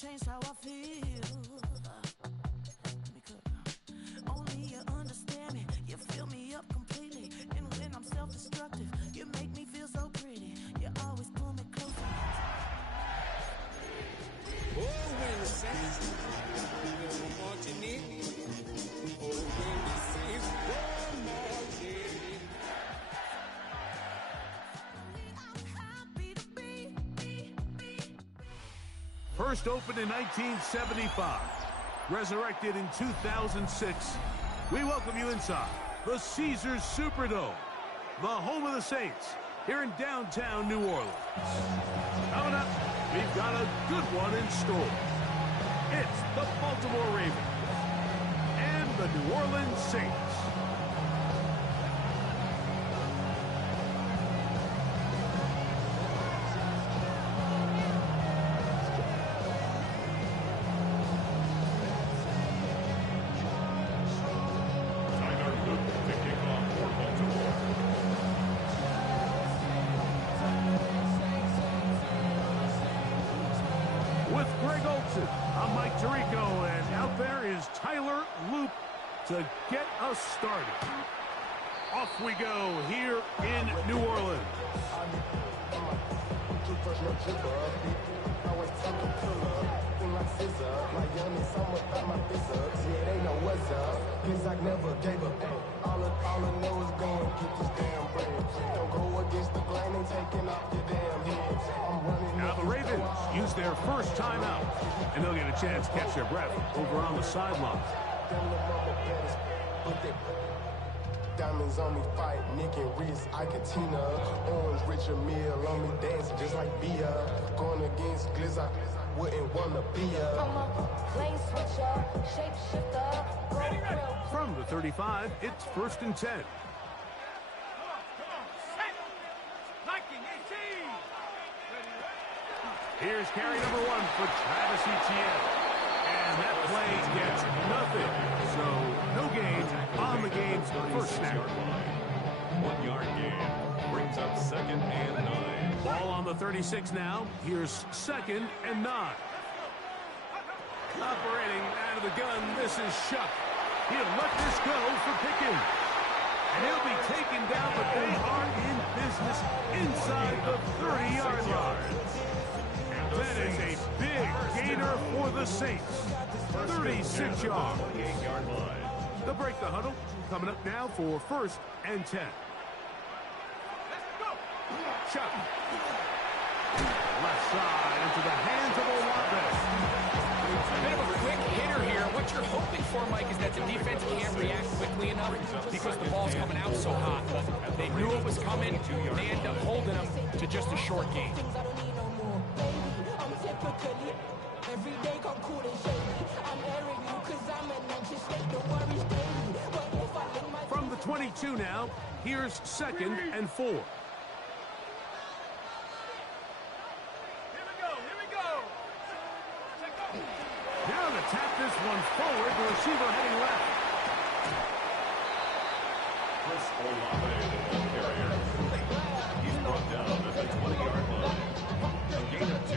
changed how I feel. Only you understand me, you fill me up completely. And when I'm self-destructive, you make me feel so pretty. You always pull me closer. Oh, when the saints go marching in. Oh, when the saints go marching in. First opened in 1975, resurrected in 2006. We welcome you inside the Caesars Superdome, the home of the Saints, here in downtown New Orleans. Coming up, we've got a good one in store. It's the Baltimore Ravens and the New Orleans Saints. I'm Mike Tirico, and out there is Tyler Loop to get us started. Off we go here in New Orleans. Now the Ravens use their first timeout, and they'll get a chance to catch their breath over on the sideline. Diamonds on me fight, Nick and Reese, Icatina. Orange Richard Mill on me dancing just like Bia. Going against Glizz, I wouldn't want to be a. I'm a lane switcher, shapeshifter. From the 35, it's 1st and 10. Here's carry number 1 for Travis Etienne. And that play gets nothing. So no gain on the game's first snap. 1 yard gain brings up 2nd and 9. Ball on the 36 now. Here's 2nd and 9. Operating out of the gun, this is Shuck. He'll let this go for Pickens. And he'll be taken down, but they are in business inside the 30-yard line. That is a big gainer for the Saints. 36 yards. They'll break the huddle. Coming up now for 1st and 10. Chuck. Left side into the hands of Olave. A bit of a quick hitter here. What you're hoping for, Mike, is that the defense can't react quickly enough because the ball's coming out so hot. But they knew it was coming. They end up holding them to just a short game. Every day come cool and shady. I'm airing you cause I'm an anxious state. Don't worry daily. But if I let my from the 22 now, here's 2nd and 4. Here we go. Now to tap this one forward, the receiver heading left. Chris Olave, the carrier. He's brought down at the 20-yard line. A gain of 2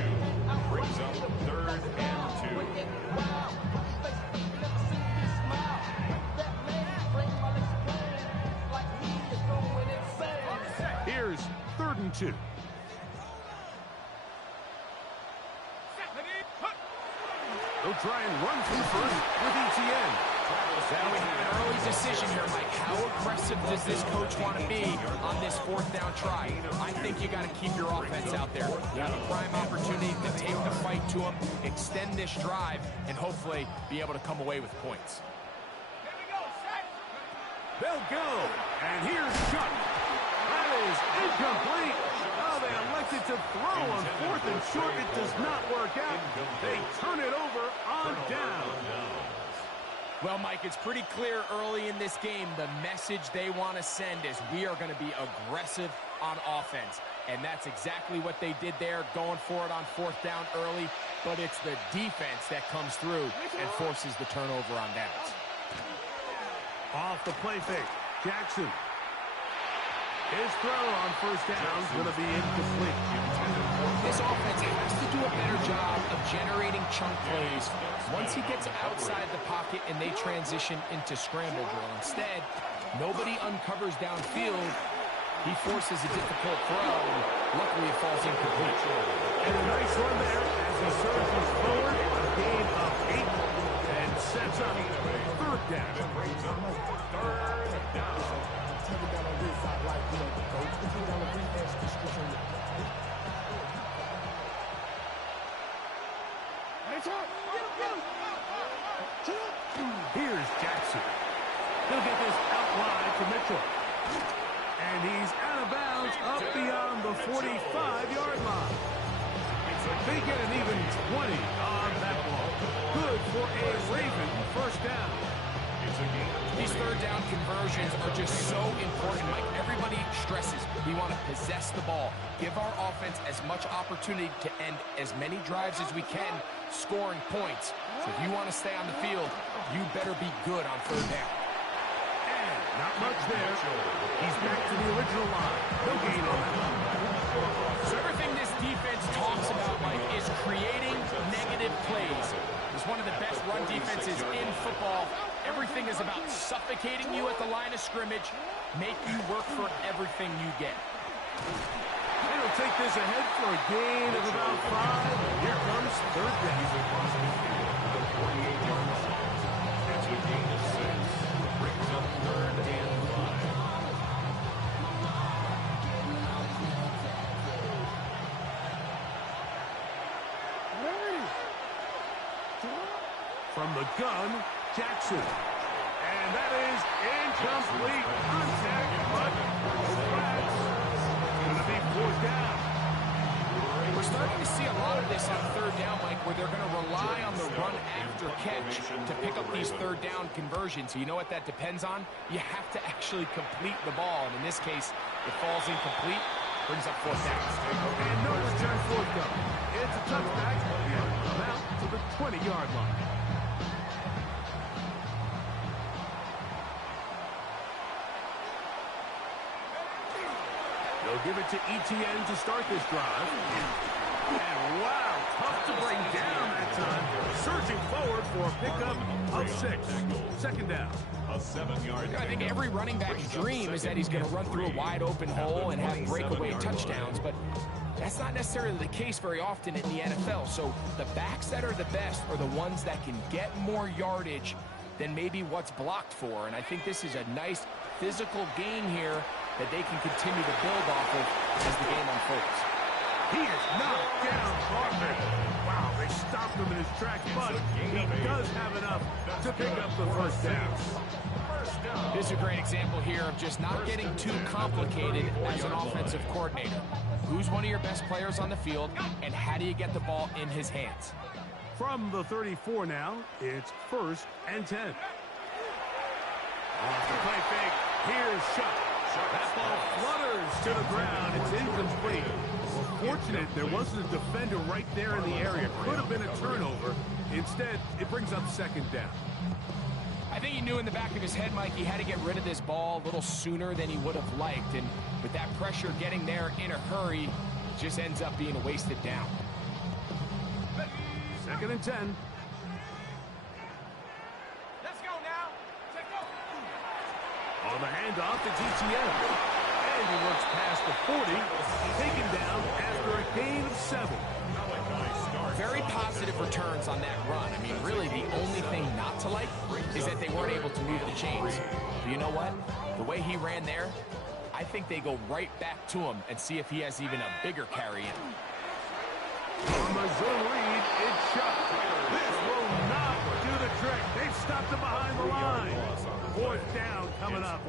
brings up 3rd and 2. Here's 3rd and 2. They'll try and run from first with Etienne. Now we have an early decision here, Mike. How aggressive does this coach want to be on this 4th down try? I think you got to keep your offense out there. You have a prime opportunity to take the fight to them, extend this drive, and hopefully be able to come away with points. They'll go, and here's Shuck. That is incomplete. Oh, they elected to throw on 4th and short. It does not work out. They turn it over on down. Well, Mike, it's pretty clear early in this game the message they want to send is we are going to be aggressive on offense. And that's exactly what they did there, going for it on 4th down early. But it's the defense that comes through and forces the turnover on downs. Off the play fake, Jackson. His throw on 1st down is going to be incomplete. This offense has to do a better job of generating chunk plays once he gets outside the pocket and they transition into scramble drill. Instead, nobody uncovers downfield. He forces a difficult throw. Luckily, it falls incomplete. And a nice run there as he surges forward. A gain of 8 and sets up third down. Here's Jackson. He'll get this out wide to Mitchell. And he's out of bounds up beyond the 45-yard line. They get an even 20 on that ball. Good for a Raven first down. These third down conversions are just so important. Mike, everybody stresses we want to possess the ball, give our offense as much opportunity to end as many drives as we can, scoring points. So if you want to stay on the field, you better be good on third down. And not much there. He's back to the original line. No gain on that. So everything this defense talks about, Mike, is creating negative plays. It's one of the best run defenses in football. Everything is about suffocating you at the line of scrimmage, make you work for everything you get. And he'll take this ahead for a gain of about 5. Here comes third down. It's a gain of 6. Brings up third and 5. From the gun, Jackson. And that is incomplete contact, but it's going to be fourth down. We're starting to see a lot of this on third down, Mike, where they're going to rely on the run after catch to pick up these third down conversions. You know what that depends on? You have to actually complete the ball, and in this case, it falls incomplete, brings up fourth down. And no return fourth down. It's a touchback, and out to the 20-yard line. They'll give it to Etienne to start this drive. And wow, tough to bring down that time. Surging forward for a pickup of 6. Second down. A 7-yard. I think every running back's dream is that he's going to run through a wide open hole and have breakaway touchdowns, but that's not necessarily the case very often in the NFL. So the backs that are the best are the ones that can get more yardage than maybe what's blocked for. And I think this is a nice physical gain here that they can continue to build off of as the game unfolds. He is knocked down Carter. Wow, they stopped him in his tracks, but he does have enough to pick up the first down. This is a great example here of just not getting too complicated as an offensive coordinator. Who's one of your best players on the field, and how do you get the ball in his hands? From the 34 now, it's 1st and 10. Off the play fake, here's Shuck. That ball flutters to the ground. It's incomplete. Well, fortunate there wasn't a defender right there in the area. Could have been a turnover. Instead, it brings up second down. I think he knew in the back of his head, Mike, he had to get rid of this ball a little sooner than he would have liked. And with that pressure getting there in a hurry, it just ends up being a wasted down. 2nd and 10. Let's go now. Take go. On the handoff to GTM. And he works past the 40. Taken down after a gain of 7. Very positive returns on that run. I mean, really, the only thing not to like is that they weren't able to move the chains. But you know what? The way he ran there, I think they go right back to him and see if he has even a bigger carry in him. On the zone read, it's Shuck. This will not do the trick. They've stopped him behind the line. 4th down coming up.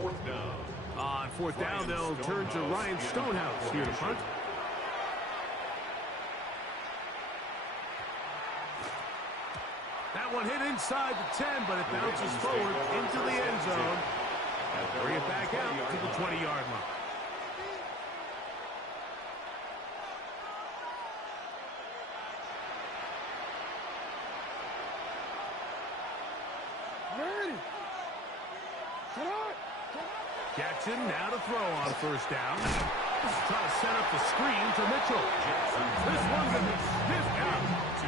On 4th down, they'll turn to Ryan Stonehouse here to punt. That one hit inside the 10, but it bounces forward into the end zone. And bring it back out to the 20-yard line. Jackson now to throw on 1st down. Trying to set up the screen to Mitchell. This one's going to be sniffed out.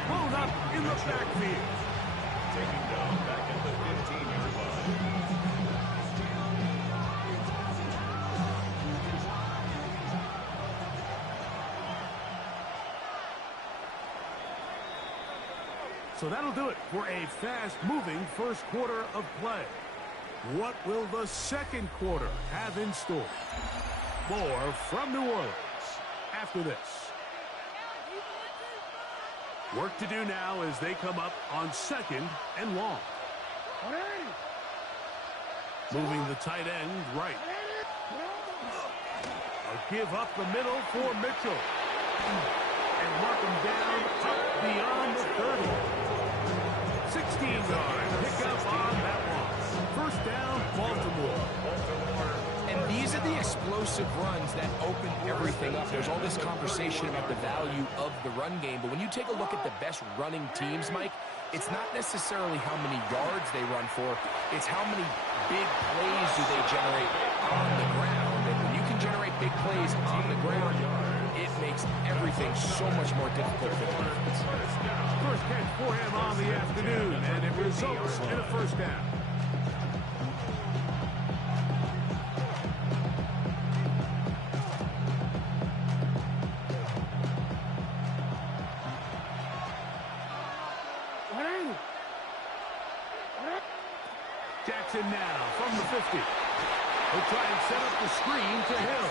Blown up backfield. Taking down back at the 15-yard line. So that'll do it for a fast-moving first quarter of play. What will the second quarter have in store? More from New Orleans after this. Work to do now as they come up on 2nd and long. Moving the tight end right. A give up the middle for Mitchell. And mark him down up beyond the 30. 16-yard pickup on that one. First down, Baltimore. And these are the explosive runs that open everything up. There's all this conversation about the value of the run game, but when you take a look at the best running teams, Mike, it's not necessarily how many yards they run for, it's how many big plays do they generate on the ground. And when you can generate big plays on the ground, it makes everything so much more difficult for the defense. First catch for him on the afternoon, and it results in a first down. Jackson now from the 50. He'll try and set up the screen to Hill.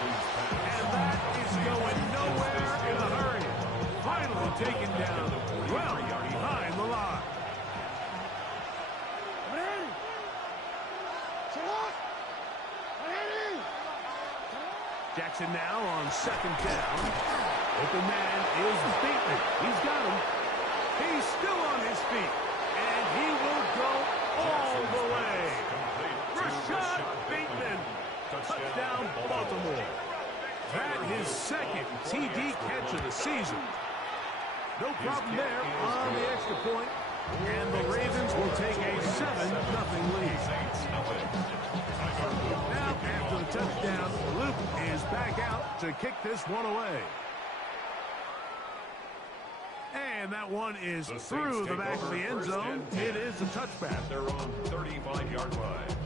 And that is going nowhere in a hurry. Finally taken down well behind the line. Jackson now on 2nd down. Open man is Bateman. He's got him. He's still on his feet. And he will go all the way. Rashad Bateman. Touchdown, Baltimore. That his 2nd TD catch of the season. No problem there on the extra point. And the Ravens will take a 7-0 lead. Now, after the touchdown, Luke is back out to kick this one away. And that one is through the back of the end zone. It is a touchback. They're on 35-yard line.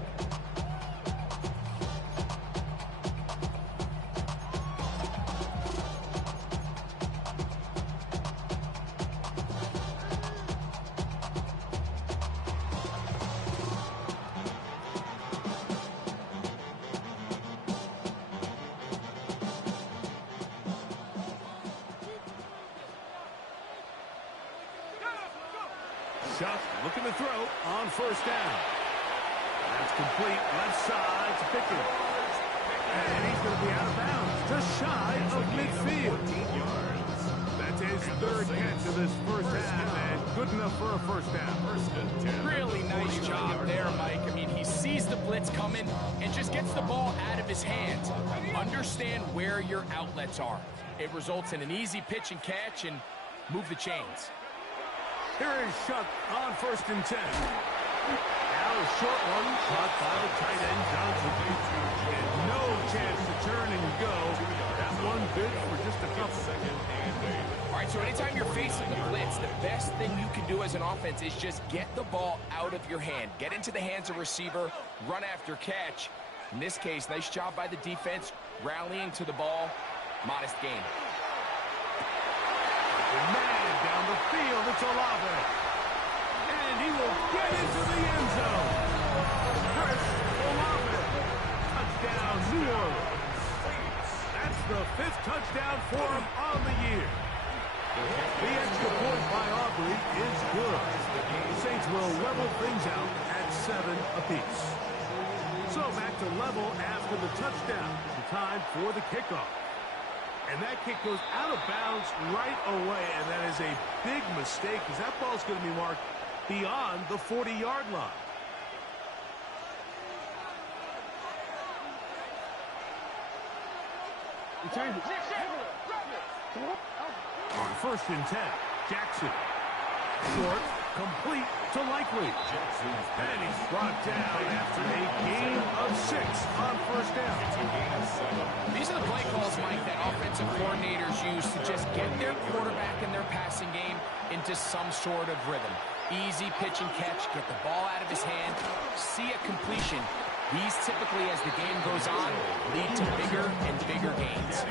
Shuck looking to throw on first down. That's complete left side to Pickett. And he's going to be out of bounds just shy of midfield. That's his 3rd catch of this first half, and good enough for a first down. Really nice job there, Mike. I mean, he sees the blitz coming and just gets the ball out of his hands. Understand where your outlets are. It results in an easy pitch and catch and move the chains. Here is Shuck on 1st and 10. Now a short one caught by the tight end Johnson. And no chance to turn and go. That one good for just a couple. All right, so anytime you're facing the blitz, the best thing you can do as an offense is just get the ball out of your hand. Get into the hands of receiver, run after catch. In this case, nice job by the defense, rallying to the ball. Modest gain. Man down the field, it's Olave. And he will get into the end zone. Chris Olave. Touchdown, New Orleans. That's the 5th touchdown for him on the year. The extra point by Aubrey is good. The Saints will level things out at 7 apiece. So back to level after the touchdown. The time for the kickoff. And that kick goes out of bounds right away, and that is a big mistake because that ball is going to be marked beyond the 40-yard line. On 1st and 10, Jackson. Short, complete to Likely. And he's brought down after a gain of 6 on first down. These are the play calls, Mike, that offensive coordinators use to just get their quarterback in their passing game into some sort of rhythm. Easy pitch and catch, get the ball out of his hand, see a completion. These typically, as the game goes on, lead to bigger and bigger gains.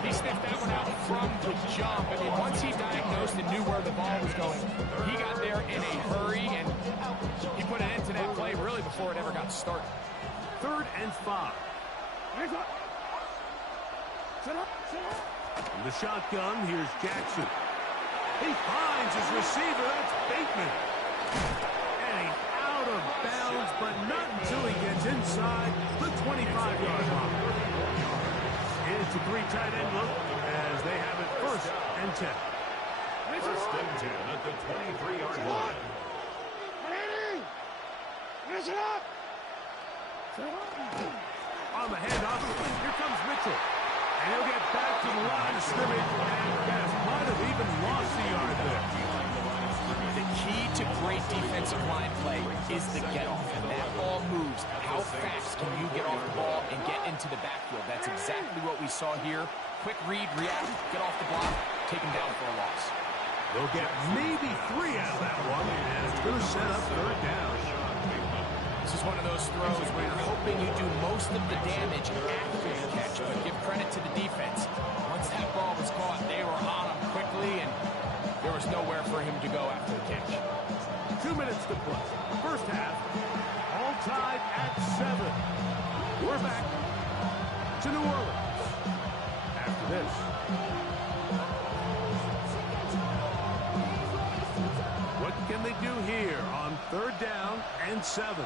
He sniffed that one out from the jump. I mean, once he diagnosed and knew where the ball was going, he got there in a hurry, and he put an end to that play really before it ever got started. 3rd and 5. From the shotgun, here's Jackson. He finds his receiver. That's Bateman. And he's out of bounds, but not until he gets inside the 25-yard line. It's a 3 tight end look as they have it 1st and 10. 1st and 10 at the 23-yard line. On the handoff, here comes Mitchell. And he'll get back to the line of scrimmage, and Best might have even lost the yard there. The key to great defensive line play is the get-off. And that ball moves. How fast can you get off the ball and get into the backfield? That's exactly what we saw here. Quick read, react, get off the block, take him down for a loss. They'll get maybe 3 out of that one, and it's going to set up 3rd down. This is one of those throws where you're hoping you do most of the damage after you catch, but give credit to the defense. Once that ball was caught, they were on him quickly, and there was nowhere for him to go after the catch. 2 minutes to play. 1st half, all tied at 7. We're back to New Orleans after this. What can they do here on 3rd down and 7?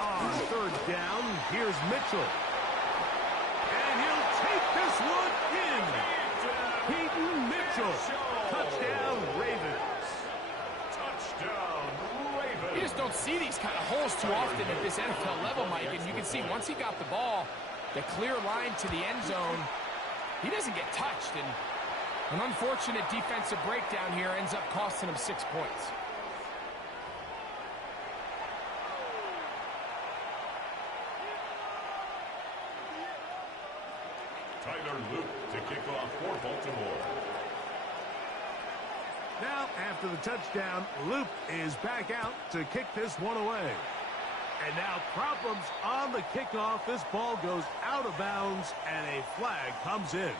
On 3rd down, here's Mitchell. And he'll take this one in. Peyton Mitchell. Touchdown, Ravens. Touchdown, Ravens. You just don't see these kind of holes too often at this NFL level, Mike. And you can see once he got the ball, the clear line to the end zone, he doesn't get touched. And an unfortunate defensive breakdown here ends up costing him 6 points. Tyler Luke to kick off for Baltimore. Now, after the touchdown, Luke is back out to kick this one away. And now problems on the kickoff. This ball goes out of bounds, and a flag comes in.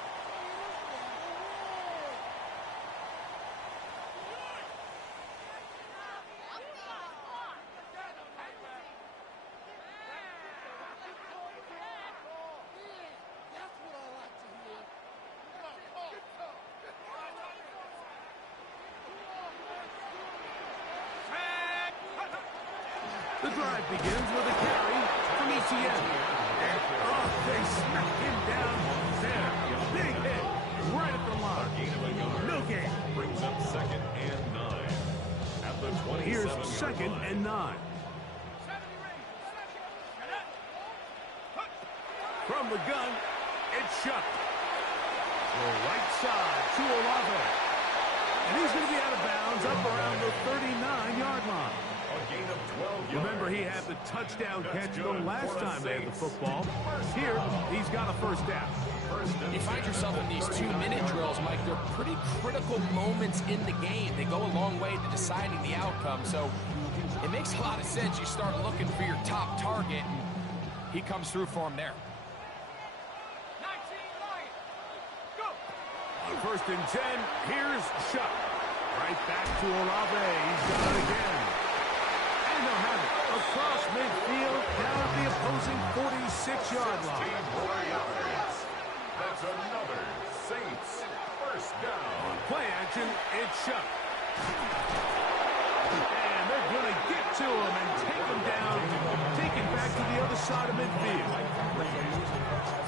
The drive begins with a carry from ETN. And they smack him down there. Big hit right at the line. No gain. Brings up 2nd and 9. At the 27-yard Here's line. 2nd and 9. From the gun, it's Shuck. The right side to Olave. And he's going to be out of bounds up around the 39-yard line. A gain of 12 yards. Remember, he had the touchdown catch the last time they had the football. Here, he's got a 1st down. You find yourself in these 2-minute drills, Mike. They're pretty critical moments in the game. They go a long way to deciding the outcome. So it makes a lot of sense. You start looking for your top target, and he comes through for him there. On 1st and 10, here's Shuck. Right back to Olave. He's done it again. And they'll have it across midfield down at the opposing 46-yard line. That's another Saints 1st down. Play action, it's Shuck. And they're going to get to him and take him down, take it back to the other side of midfield.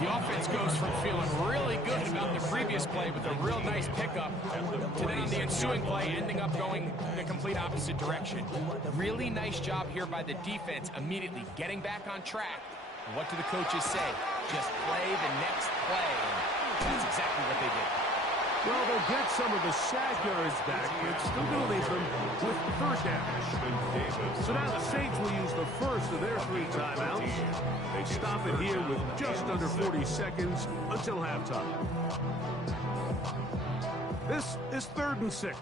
The offense goes from feeling really good about the previous play with a real nice pickup to then on the ensuing play ending up going the complete opposite direction. Really nice job here by the defense immediately getting back on track. And what do the coaches say? Just play the next play. And that's exactly what they did. Well, they'll get some of the sack yards back, but still going to leave them with first down. So now the Saints will use the first of their 3 timeouts. They stop it here with just under 40 seconds until halftime. This is 3rd and 6.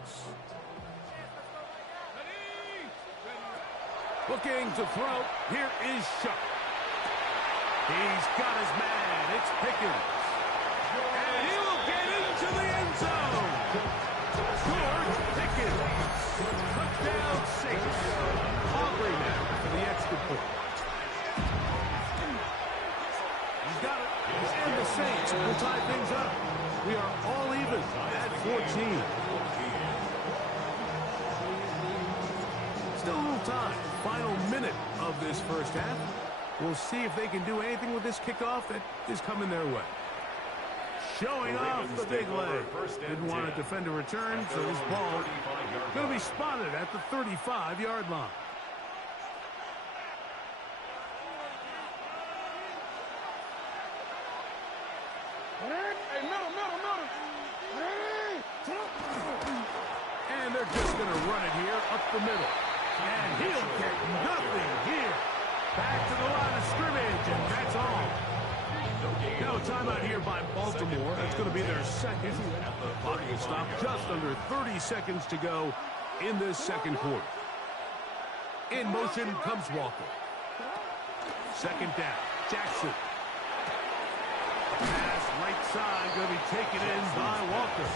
Looking to throw. Here is Shuck. He's got his man. It's Pickens. And he will get into the end zone. George Pickens. Touchdown Saints. Aubrey now for the extra point. He's got it. And the Saints will tie things up. We are all even at 14. Still a little time. Final minute of this first half. We'll see if they can do anything with this kickoff that is coming their way. Showing off the big leg. Didn't want to defend a return, so this ball going to be spotted at the 35-yard line. And they're just going to run it here up the middle. And he'll get nothing here. Back to the line of scrimmage, and that's all. Now a timeout here by Baltimore. That's going to be their second. Clock will stop just under 30 seconds to go in this second quarter. In motion comes Walker. Second down, Jackson. Pass right side, going to be taken in by Walker.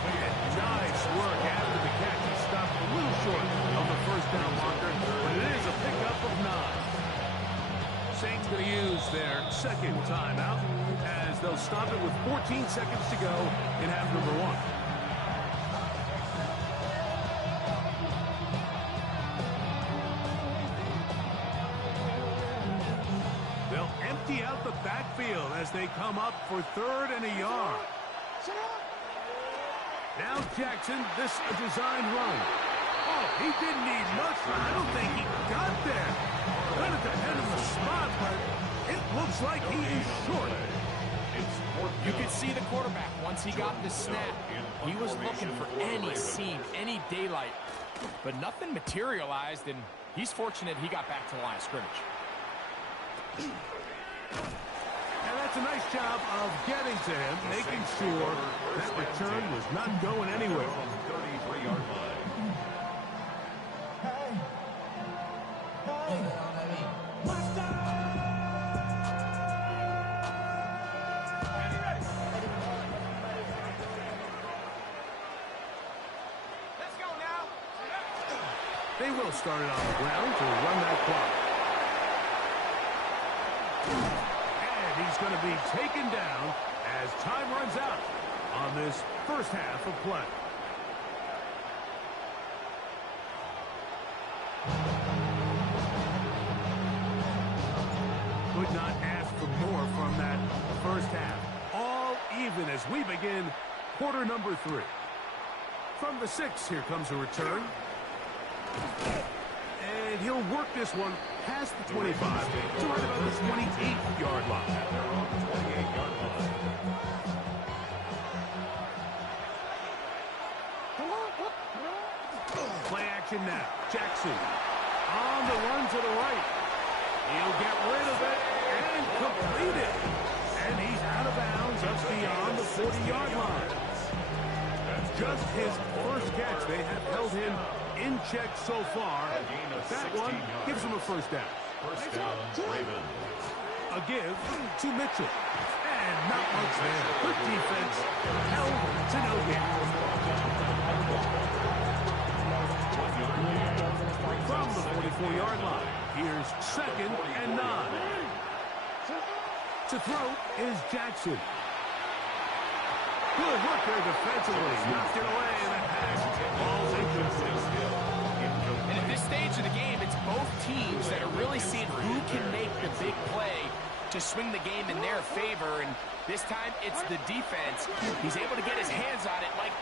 And nice work after the catch. He stopped a little short of the first down marker, but it is a pickup of 9. Saints going to use their second timeout as they'll stop it with 14 seconds to go in half number 1. They'll empty out the backfield as they come up for 3rd and a yard. Now Jackson, this a designed run. Oh, he didn't need much, but I don't think he got there. Kind of depend on the spot, but it looks like he is short. You could see the quarterback once he got the snap. He was looking for any seam, any daylight, but nothing materialized, and he's fortunate he got back to the line of scrimmage. And that's a nice job of getting to him, making sure that return was not going anywhere. 33-yard line. They will start it on the ground to run that clock. And he's going to be taken down as time runs out on this first half of play. Could not ask for more from that first half. All even as we begin quarter number 3. From the 6, here comes a return. And he'll work this one past the 25 to right about the 28-yard line. Play action now. Jackson on the run to the right. He'll get rid of it and complete it. And he's out of bounds up beyond the 40-yard line. Just his first catch. They have held him in check so far. That one gives him a first down. First down, Ravens. A give to Mitchell. And not much there. Good defense. Held to no gain. From the 44-yard line, here's 2nd and 9. To throw is Jackson. Good work there defensively. Knocked it away, and the pass falls incomplete. And at this stage of the game, it's both teams that are really seeing who can make the big play to swing the game in their favor. And this time, it's the defense. He's able to get his hands on it. Like,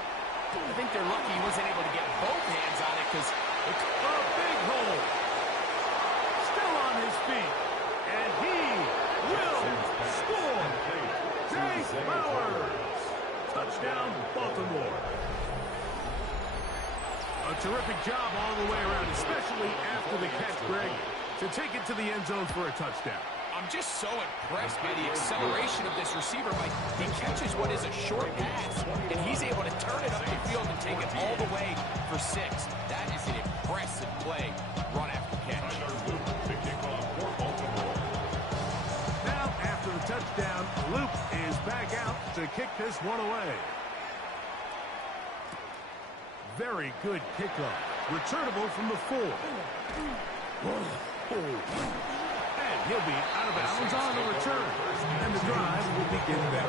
I think they're lucky he wasn't able to get both hands on it because it's a big hole. Still on his feet. And he will score. Jay Flowers. Touchdown, Baltimore. terrific job all the way around, especially after the catch, Greg, to take it to the end zone for a touchdown. I'm just so impressed by the acceleration of this receiver, Mike. He catches what is a short pass, and he's able to turn it up the field and take it all the way for 6. That is an impressive play, run after catch. Now, after the touchdown, Luke is back out to kick this one away. Very good kickoff. Returnable from the 4. And he'll be out of bounds on the return. And the drive will begin back.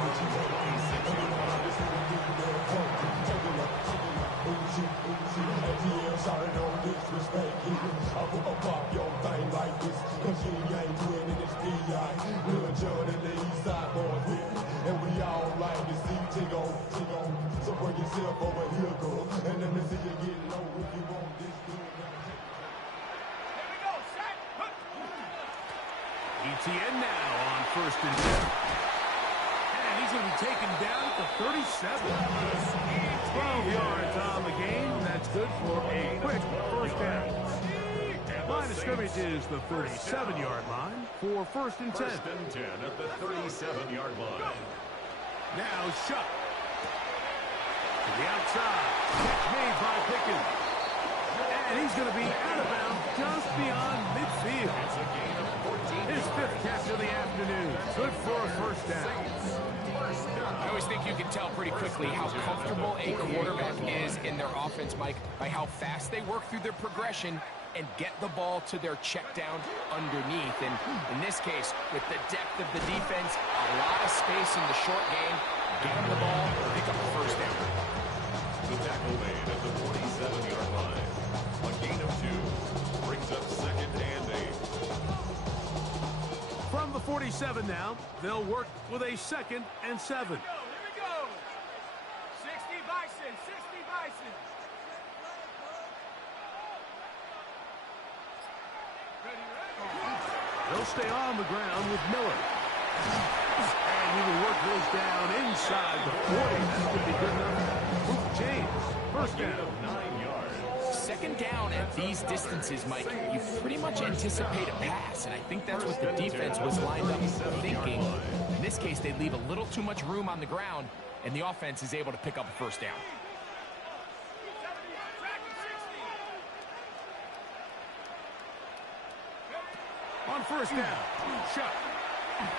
And we all like to see Tigo. So bring yourself over here, girl. And let me see you get low if you want this good. ETN now on 1st and 10. And he's going to be taken down at the 37. 12 yards on the game. That's good for a quick first down. Line of scrimmage is the 37-yard line for 1st and 10. 1st and 10 at the 37-yard line. Now Shuck. To the outside. Catch made by Pickens. And he's going to be out of bounds just beyond midfield. It's a gain of 14. His 5th catch of the afternoon. Good for a first down. I always think you can tell pretty quickly how comfortable a quarterback is in their offense, Mike, by how fast they work through their progression and get the ball to their check down underneath. And in this case, with the depth of the defense, a lot of space in the short game, get them the ball, pick up the first down. The tackle made at the 47-yard line. A gain of 2 brings up 2nd and 8. From the 47 now, they'll work with a 2nd and 7. Here we go. 60 Bison, 60 Bison. They'll stay on the ground with Miller. And he will work those down inside the 40. That's going to be good enough. Luke James, first down. 9 yards. 2nd down at these distances, Mike, you pretty much anticipate a pass, and I think that's what the defense was lined up thinking. In this case, they leave a little too much room on the ground, and the offense is able to pick up a first down. On first down, Shuck.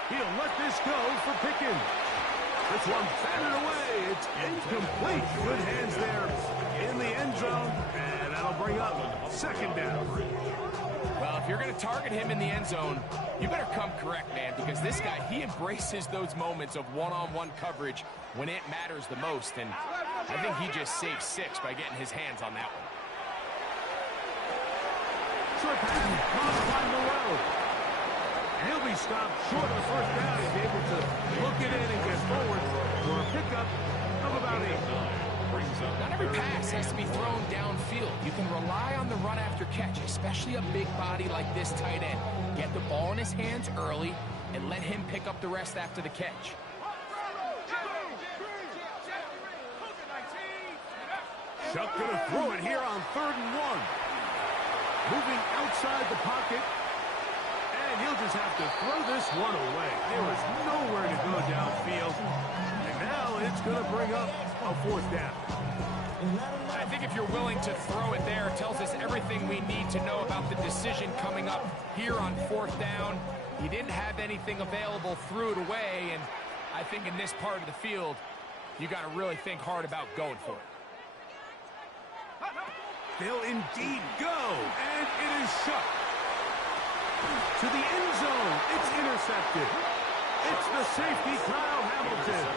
He'll let this go for Pickens. This one batted away. It's incomplete. Good hands there in the end zone, and that'll bring up 2nd down. Well, if you're going to target him in the end zone, you better come correct, man, because this guy, he embraces those moments of one-on-one coverage when it matters the most, and I think he just saved 6 by getting his hands on that one. Short pass caught by Morrell. He'll be stopped short of the first down. He's able to look it in and get forward for a pickup of about 8. Not every pass has to be thrown downfield. You can rely on the run after catch, especially a big body like this tight end. Get the ball in his hands early and let him pick up the rest after the catch. Shuck going to throw it here on 3rd and 1. Moving outside the pocket. And he'll just have to throw this one away. There was nowhere to go downfield. And now it's going to bring up a 4th down. I think if you're willing to throw it there, it tells us everything we need to know about the decision coming up here on 4th down. He didn't have anything available, threw it away, and I think in this part of the field, you got to really think hard about going for it. They'll indeed go, and it is Shuck. To the end zone, it's intercepted. It's the safety, Kyle Hamilton.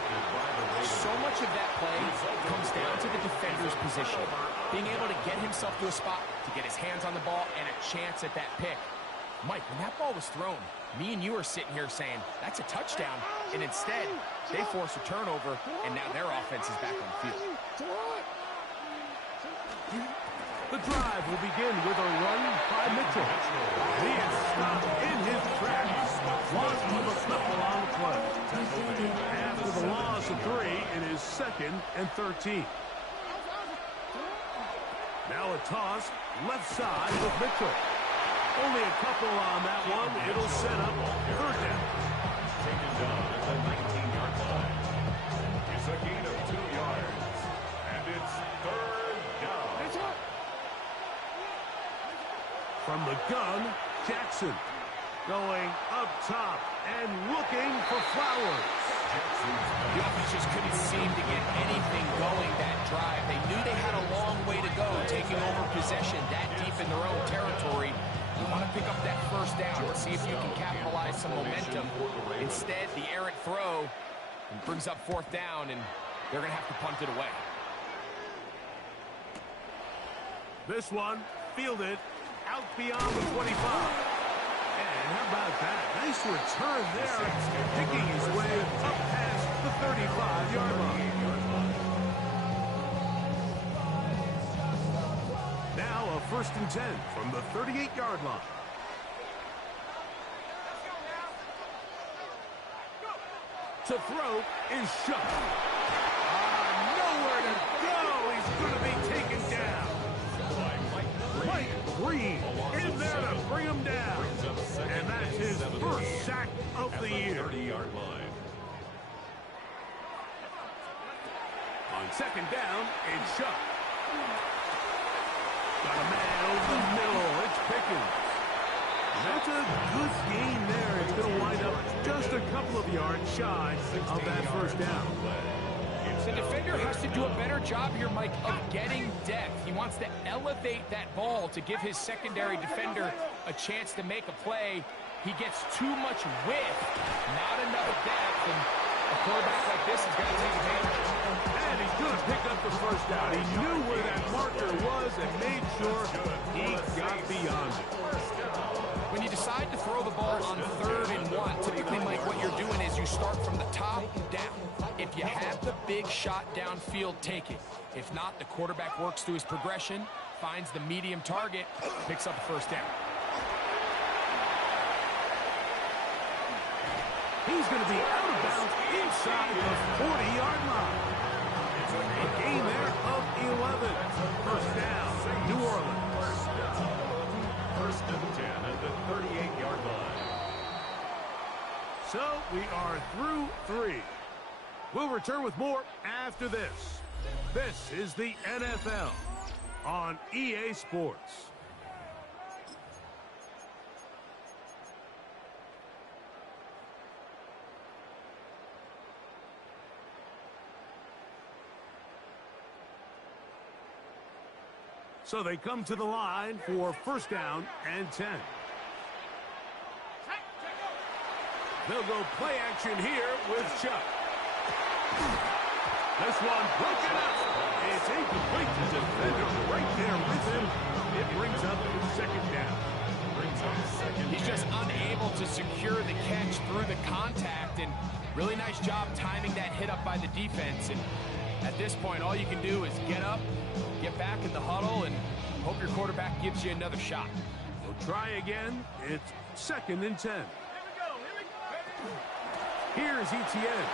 So much of that play comes down to the defender's position. Being able to get himself to a spot, to get his hands on the ball, and a chance at that pick. Mike, when that ball was thrown, me and you are sitting here saying, that's a touchdown. And instead, they force a turnover, and now their offense is back on the field. The drive will begin with a run by Mitchell. He is stopped in his tracks. Lost with a stumble on the play. After the loss of 3, it is 2nd and 13. Now Now a toss, left side with Mitchell. Only a couple on that one. It'll set up third down. Taken down at the 19-yard line. It's a gain of 2 yards. And it's third down. From the gun, Jackson. Going up top and looking for Flowers. The offense just couldn't seem to get anything going that drive. They knew they had a long way to go, taking over possession that deep in their own territory. You want to pick up that first down and see if you can capitalize some momentum. Instead, the errant throw brings up fourth down, and they're going to have to punt it away. This one fielded out beyond the 25. And how about that? Nice return there, picking his way up past the 35-yard line. Now a 1st and 10 from the 38-yard line. To throw is Shough. Nowhere to go. He's going to be taken down. Mike Green in there to bring him down. And that's his first sack of the year. 30-yard line. On 2nd down, it's Shough. Got a man over the middle. It's Pickens. That's a good gain there. It's going to wind up just a couple of yards shy of that first down. The defender has to do a better job here, Mike, of getting depth. He wants to elevate that ball to give his secondary defender a chance to make a play. He gets too much width, not enough depth, and a quarterback like this is going to take advantage. And he's going to pick up the first down. He knew where that marker was and made sure he got beyond it. When you decide to throw the ball on 3rd and 1, typically, Mike, what you're doing is you start from the top down. If you have the big shot downfield, take it. If not, the quarterback works through his progression, finds the medium target, picks up a first down. He's going to be out of bounds inside the 40-yard line. A gain there of 11. First down, New Orleans. 1st and 10 at the 38-yard line. So we are through 3. We'll return with more after this. This is the NFL on EA Sports. So they come to the line for 1st down and 10. They'll go play action here with Shough. This one broken up. It's incomplete. The defender right there with him. It brings up 2nd down. He's just unable to secure the catch through the contact, and really nice job timing that hit up by the defense. And at this point, all you can do is get up, get back in the huddle, and hope your quarterback gives you another shot. We'll try again. It's 2nd and 10. Here's Etienne.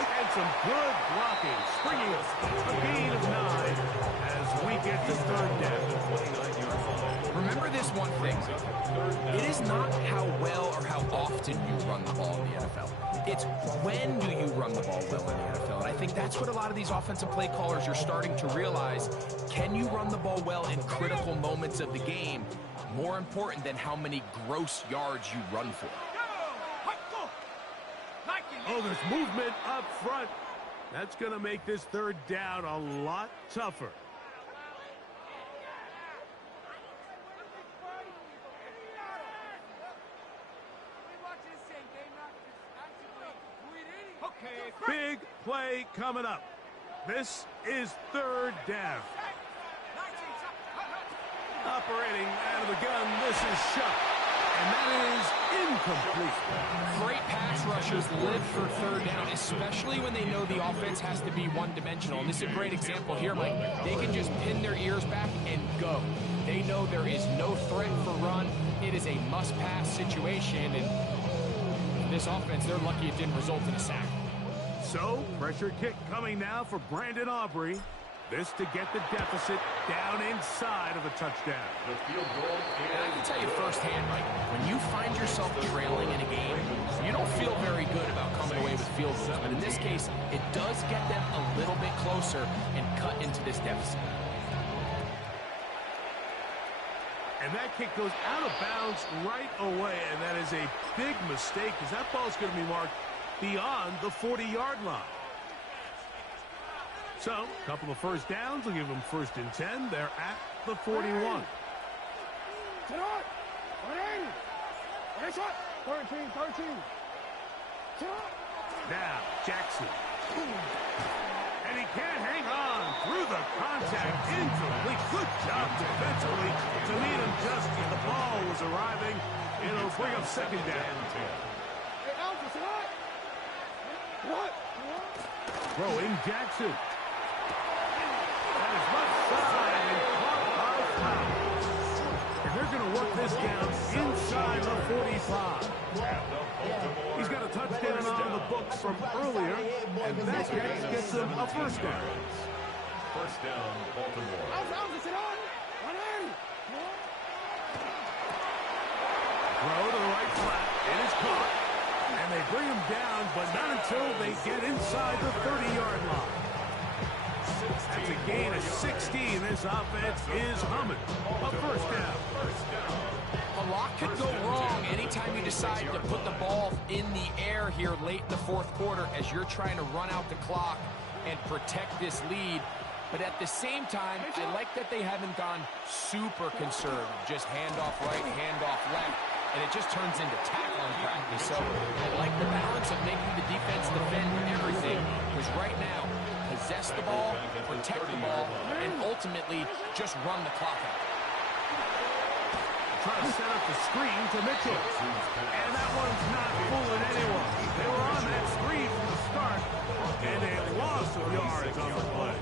And some good blocking, springing a gain of 9 as we get to 3rd down. Remember this one thing. It is not how well or how often you run the ball in the NFL. It's when do you run the ball well in the NFL. And I think that's what a lot of these offensive play callers are starting to realize. Can you run the ball well in critical moments of the game? More important than how many gross yards you run for. Oh, there's movement up front. That's going to make this 3rd down a lot tougher. Big play coming up. This is 3rd down. Operating out of the gun, this is Shough. And that is incomplete. Great pass rushers live for 3rd down, especially when they know the offense has to be one-dimensional. And this is a great example here, Mike. They can just pin their ears back and go. They know there is no threat for run. It is a must-pass situation. And this offense, they're lucky it didn't result in a sack. So, pressure kick coming now for Brandon Aubrey. This to get the deficit down inside of a touchdown. The field goal And I can tell you firsthand, Mike, when you find yourself trailing in a game, you don't feel very good about coming away with field goals. But in this case, it does get them a little bit closer and cut into this deficit. And that kick goes out of bounds right away, and that is a big mistake because that ball is going to be marked beyond the 40-yard line. So, a couple of first downs will give them 1st and 10. They're at the 41. 13. Now, Jackson. And he can't hang on through the contact. Incomplete. Good job defensively to meet him just as the ball was arriving. It'll bring up 2nd down. Throwing Jackson. That is left side and caught by Powell. And they're going to work this down inside the 45. He's got a touchdown on the books from earlier, and that gets him a 1st down. 1st down, Baltimore. Throw to the right flat. It is caught. And they bring him down, but not until they get inside the 30-yard line. That's a gain of 16. This offense is humming. A 1st down. A lot could go wrong anytime you decide to put the ball in the air here late in the 4th quarter as you're trying to run out the clock and protect this lead. But at the same time, I like that they haven't gone super conservative. Just handoff right, handoff left, and it just turns into tackling practice. So I like the balance of making the defense defend everything, because right now, possess the ball, protect the ball, and ultimately just run the clock out. Trying to set up the screen to Mitchell. And that one's not fooling anyone. They were on that screen from the start, and a loss of yards on the play.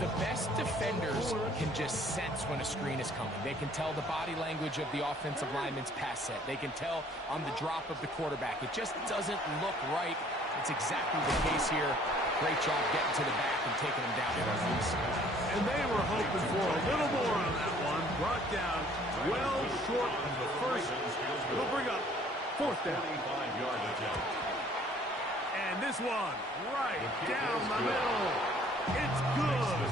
The best defenders can just sense when a screen is coming. They can tell the body language of the offensive lineman's pass set. They can tell on the drop of the quarterback. It just doesn't look right. It's exactly the case here. Great job getting to the back and taking him down. And they were hoping for a little more on that one. Brought down well short of the 1st. It'll bring up 4th down. And this one right down the middle. It's good.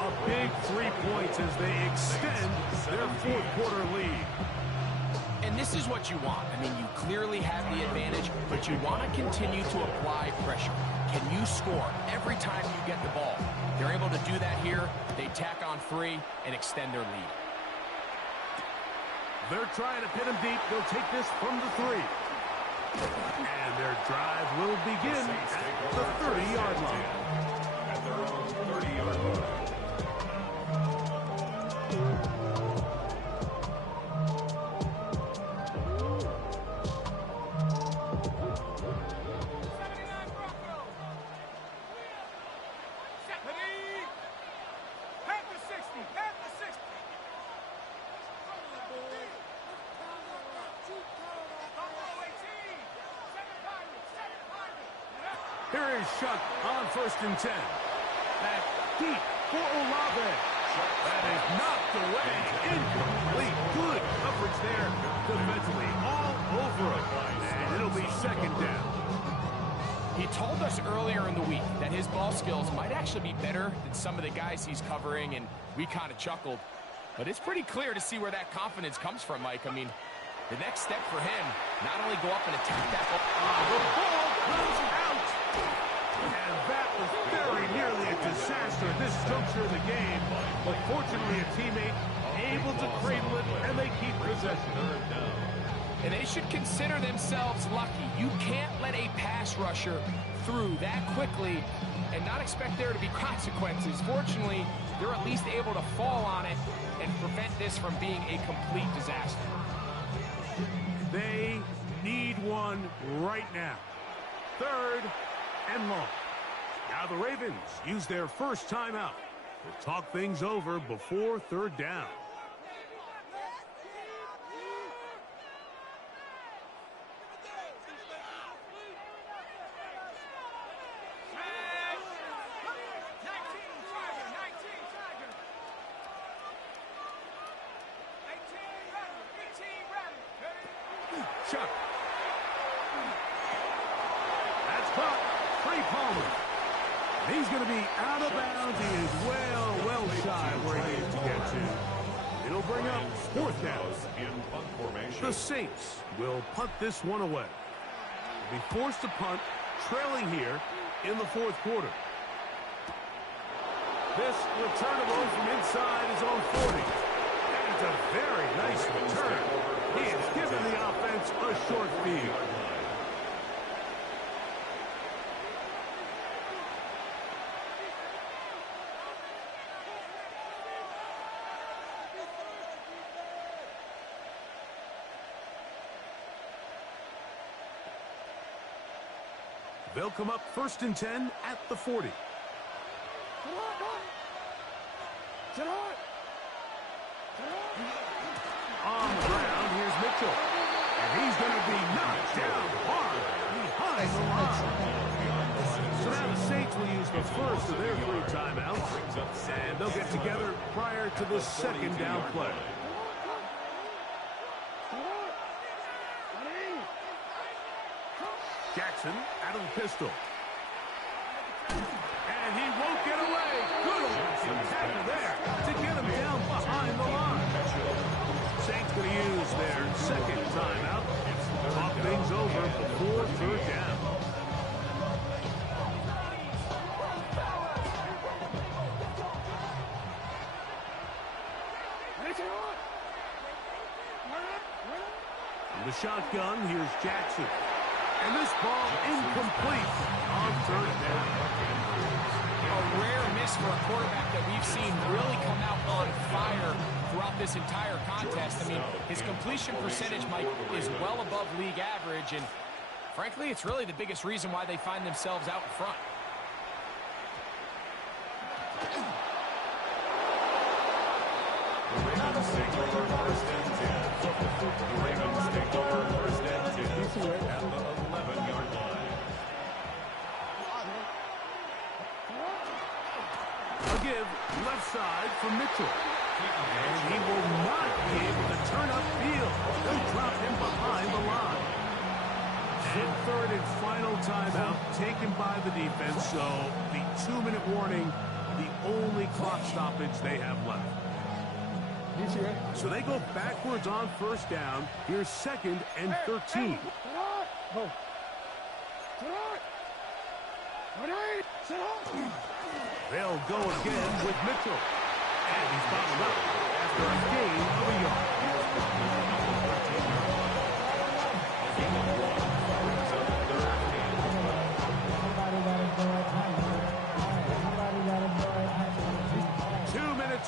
A big 3 points as they extend their 4th quarter lead. And this is what you want. I mean, you clearly have the advantage, but you want to continue to apply pressure. Can you score every time you get the ball? They're able to do that here. They tack on 3 and extend their lead. They're trying to pin him deep. They'll take this from the 3. And their drive will begin at the 30-yard line. At their own 30-yard line. Here is Shuck on 1st and 10. Back deep for Olave. That is knocked away. Incomplete. Good coverage there defensively. All over him. And it'll be 2nd down. He told us earlier in the week that his ball skills might actually be better than some of the guys he's covering, and we kind of chuckled. But it's pretty clear to see where that confidence comes from, Mike. I mean, the next step for him, not only go up and attack that ball. The ball comes out. And that was very nearly a disaster at this juncture of the game. But fortunately, a teammate able to cradle it, and they keep possession. And they should consider themselves lucky. You can't let a pass rusher through that quickly and not expect there to be consequences. Fortunately, they're at least able to fall on it and prevent this from being a complete disaster. They need one right now. 3rd and long. Now the Ravens use their first timeout to talk things over before 3rd down. Chuck. That's caught. Trey Palmer. He's going to be out of bounds. He is well shy where he needs to get to. It'll bring up fourth down. The Saints will punt this one away. They'll be forced to punt, trailing here in the fourth quarter. This returnable from inside his own 40. And it's a very nice return. He has given the offense a short field. They'll come up 1st and 10 at the 40. On the ground, here's Mitchell. And he's going to be knocked down hard behind the line. So now the Saints will use the first of their 3 timeouts. And they'll get together prior to the second down play. Jackson out of the pistol. And he won't get away. Good old tackle there to get him down behind the line. Saints going to use their second timeout. Talk things over before 3rd down. In the shotgun, here's Jackson. And this ball incomplete on 3rd down. A rare miss for a quarterback that we've seen really come out on fire throughout this entire contest. I mean, his completion percentage, Mike, is well above league average, and frankly, it's really the biggest reason why they find themselves out in front. Ravens take over 1st and 10. The Ravens take over 1st and 10 at the 11-yard line. A give left side for Mitchell. And he will not be able to turn upfield. They'll drop him behind the line. And 3rd and final timeout taken by the defense. So the 2-minute warning, the only clock stoppage they have left. So they go backwards on 1st down. Here's 2nd and 13. They'll go again with Mitchell. And he's bottled up after a gain of a yard.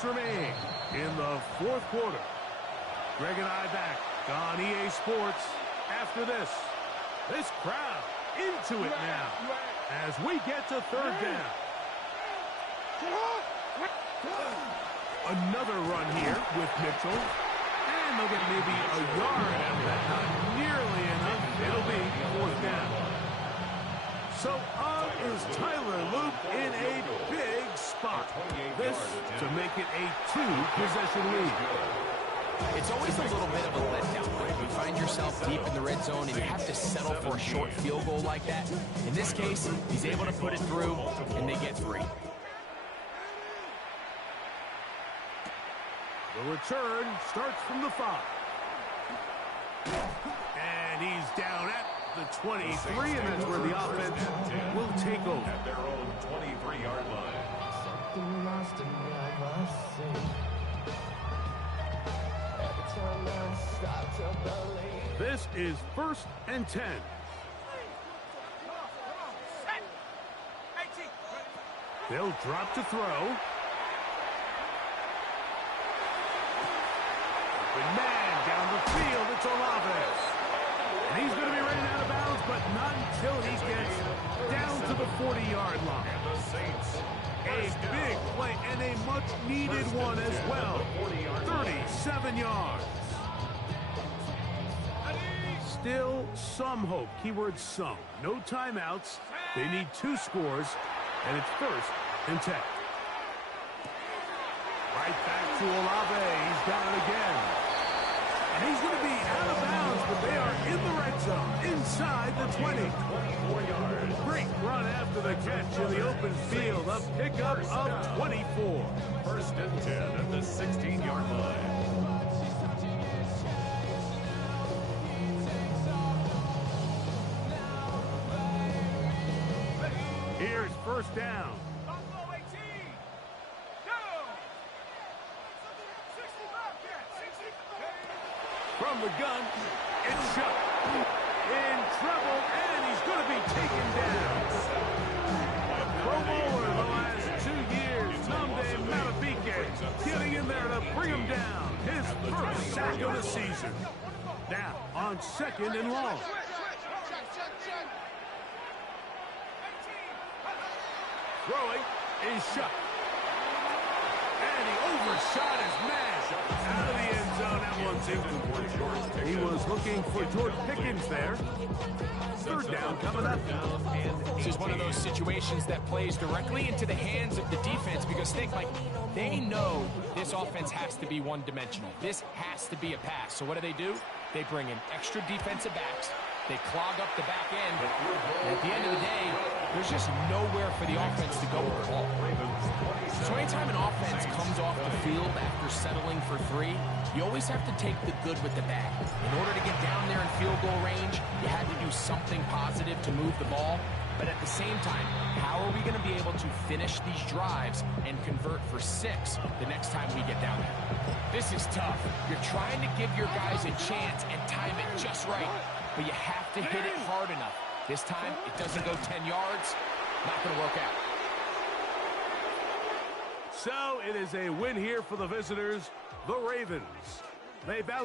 Remain in the 4th quarter. Greg and I back on EA Sports after this. This crowd into it now as we get to 3rd down. Another run here with Mitchell. And they'll get maybe a yard out of that. Not nearly enough. It'll be 4th down. So on is Tyler Luke in a big spot. This to make it a 2-possession lead. It's always a little bit of a letdown when you find yourself deep in the red zone and you have to settle for a short field goal like that. In this case, he's able to put it through, and they get 3. The return starts from the 5. And he's down at the 23, and that's where the offense will take over. At their own 23-yard line. This is 1st and 10. They'll drop to throw. Open man down the field. It's Olave. And he's going to be running out of bounds, but not until he gets down to the 40-yard line. And the Saints. A big play and a much-needed one as well. 37 yards. Still some hope. Keyword some. No timeouts. They need 2 scores, and it's 1st and 10. Right back to Olave. He's down again. And he's going to be out of bounds They are in the red zone, inside the 20. 24 yards. Great run after the catch in the open field. A pickup of 24. First and 10 at the 16-yard line. Here's first down. From the gun, it's shot. In trouble, and he's going to be taken down. Pro Bowler the last 2 years, Nnamdi Madubuike, getting in there to bring him down. His first sack of the season. Now on 2nd and long. Throwing is shot. And he overshot his man. Out of the end zone, that one's incomplete. He was looking for George Pickens there. Third down coming up. This is one of those situations that plays directly into the hands of the defense because think, like, they know this offense has to be one-dimensional. This has to be a pass. So what do? They bring in extra defensive backs. They clog up the back end. And at the end of the day, there's just nowhere for the offense to go with the ball. So anytime an offense comes off the field after settling for 3, you always have to take the good with the bad. In order to get down there in field goal range, you had to do something positive to move the ball. But at the same time, how are we going to be able to finish these drives and convert for 6 the next time we get down there? This is tough. You're trying to give your guys a chance and time it just right. But you have to hit it hard enough. This time, it doesn't go 10 yards. Not going to work out. So it is a win here for the visitors, the Ravens. They bounce